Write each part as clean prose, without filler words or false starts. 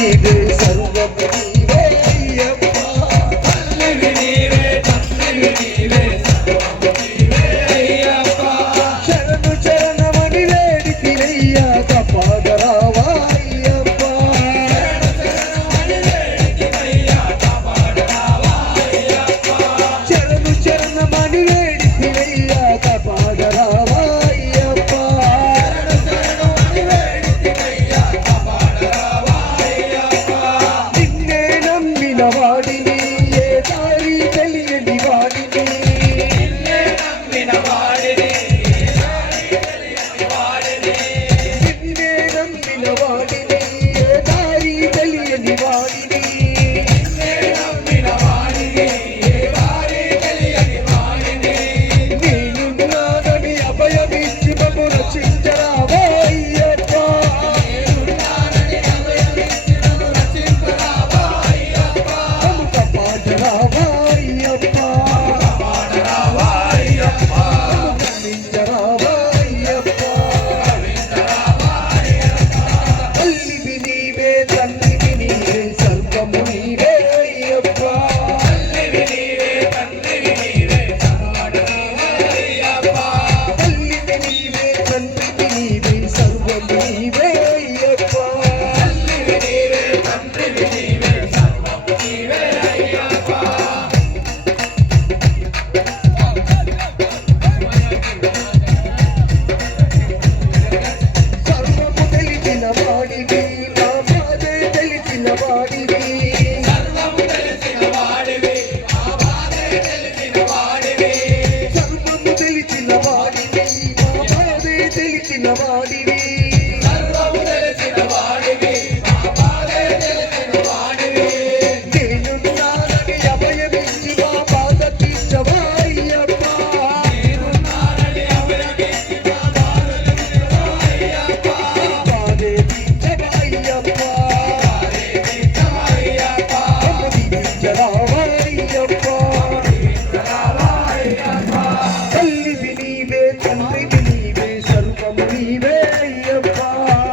నీవే సర్వము నీవే అయ్యప్ప తల్లివి నీవే తండ్రివి నీవే సర్వము నీవే అయ్యప్ప శరణు శరణమని వేడితినయ్యా కాపాడరావా అయ్యప్ప శరణు శరణమని వేడితినయ్యా కాపాడరావా అయ్యప్ప నిన్నే నమ్మిన వాడిని ఏ దారి తెలియని వాడిని నిన్నే నమ్మిన వాడిని నిన్నే నమ్మిన వాడిని ఏ దారి తెలియని వాడిని నిన్నే నమ్మిన వాడిని ఏ దారి తెలియని వాడిని నేనున్నానని అభయమిచ్చి మమ్ము రక్షించరావా అయ్యప్ప నేనున్నానని అభయమిచ్చి మమ్ము రక్షించరావా అయ్యప్ప మమ్ము కాపాడరావా అయ్యప్ప కాపాడరావా అయ్యప్ప మమ్ము కరుణించరావా అయ్యప్ప కరుణించరావా అయ్యప్ప తల్లివి నీవే తండ్రివి నీవే సర్వము నీవే అయ్యప్ప తల్లివి నీవే తండ్రివి నీవే సర్వము అయ్యప్ప తల్లివి నీవే తండ్రివి నీవే సర్వము నీవే అయ్యప్ప తల్లివి నీవే తండ్రివి నీవే సర్వము నీవే అయ్యప్ప సర్వము తెలిసిన వాడివి నా బాధే తెలిసిన వాడివి సర్వము తెలిసిన వాడివి నా బాధే తెలిసిన వాడివి సర్వము తెలిసిన వాడివి నా బాధే తెలిసిన వాడివి సర్వము తెలిసిన వాడివి నా బాధే తెలిసిన వాడివి నేనున్నానని అభయమిచ్చి మా బాధ తీర్చవా అయ్యప్ప నేనున్నానని అభయమిచ్చి మా బాధ తీర్చవా అయ్యప్ప బాధే తీర్చవా అయ్యప్ప బాధే తీర్చవా అయ్యప్ప మమ్ము దీవించరావా అయ్యప్ప దీవించరావా అయ్యప్ప తల్లివి నీవే తండ్రివి నీవే సర్వము నీవే అయ్యప్ప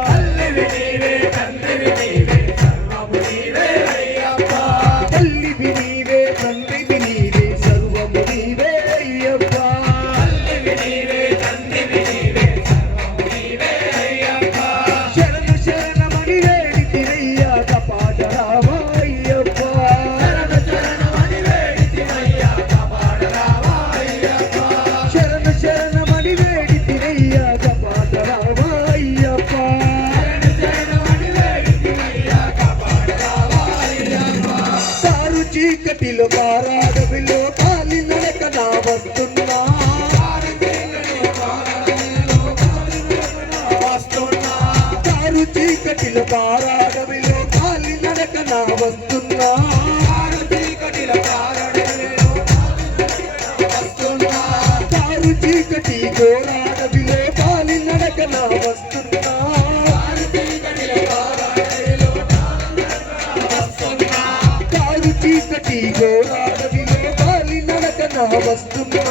తల్లివి నీవే తండ్రివి నీవే సర్వము నీవే అయ్యప్ప తల్లివి నీవే తండ్రివి నీవే సర్వము నీవే అయ్యప్ప తల్లివి నీవే తండ్రివి నీవే సర్వము నీవే అయ్యప్ప శరణు శరణమని వేడితినయ్యా కాపాడరావా అయ్యప్ప శరణు శరణమని వేడితినయ్యా కాపాడరావా అయ్యప్ప శరణు శరణమని వేడితినయ్యా కాపాడరావా అయ్యప్ప శరణు శరణమని వేడితినయ్యా కాపాడరావా అయ్యప్ప కారు చీకటిలో కారాడవిలో కాలి నడక నా వస్తున్నా కారు చీకటిలో కారాడవిలో కాలి నడక నా వస్తున్నా కారు చీకటి ఘోరాడవిలో కాలి నడక నా వస్తున్నా కారు చీకటి ఘోరాడవిలో కాలి నడక నా వస్తున్నా